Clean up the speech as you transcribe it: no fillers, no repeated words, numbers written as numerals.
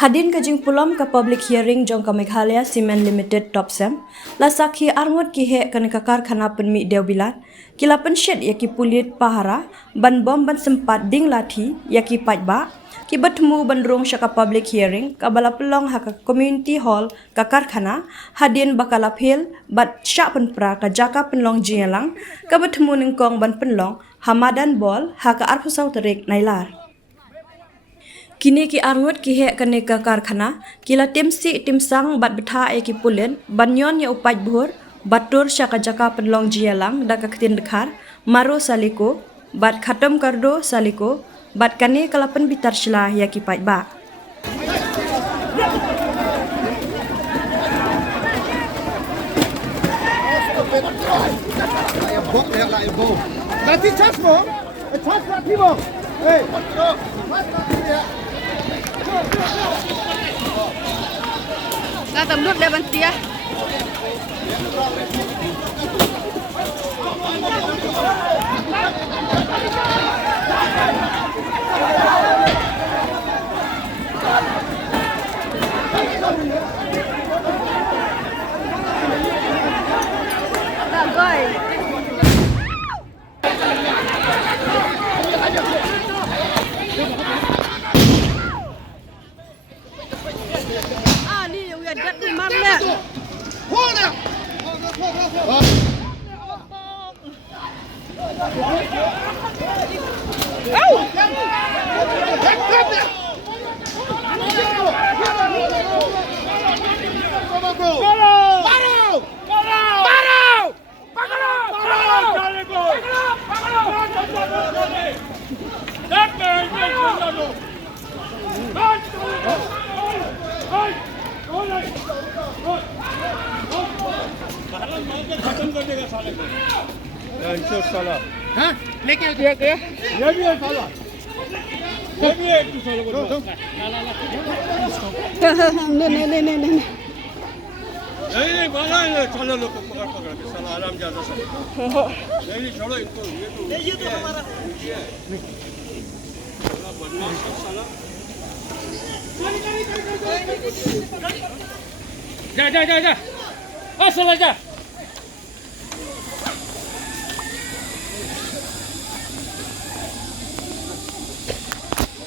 Hadin kajing pulam ke public hearing jong ke Meghalaya Cement Limited Top Sem, la sakhi arngot ki he kan kakar khana penmi deu bilan, kila Pynshit ya ki pulit pahara, ban bom ban sempat ding lathi ya ki pajba, ki bertemu ban rong syaka public hearing ka bala pelong ha ka community hall kakar khana, hadin bakala phiel bat syak penpra ka jaka penlong jialang, ka bertemu ningkong ban penlong hamadan bol ha ka arpusau terik nailar. Kini ki arngut ki hek kene ke karkhana, kila tim si tim sang bat betha e ki pulen, banyon ya upaj buhur, batur syaka jaka penlong jialang da ka ktin dekhar, maro saliko, bat khatam kardo saliko, bat kane kalapan bitar sylah ya ki paj ba. Nanti cas mo? Cas nanti mo? Hey. Nga tầm nước đây bên kia. Đã rồi. साला हाँ लेके आओ ये भी है साला ये भी है एक साला को नहीं बाला है साला लोग को पकड़ के साला आराम ज्यादा सब नहीं छोड़ो इनको ये तो हमारा साला बदमाश साला जा जा जा जा आ साला जा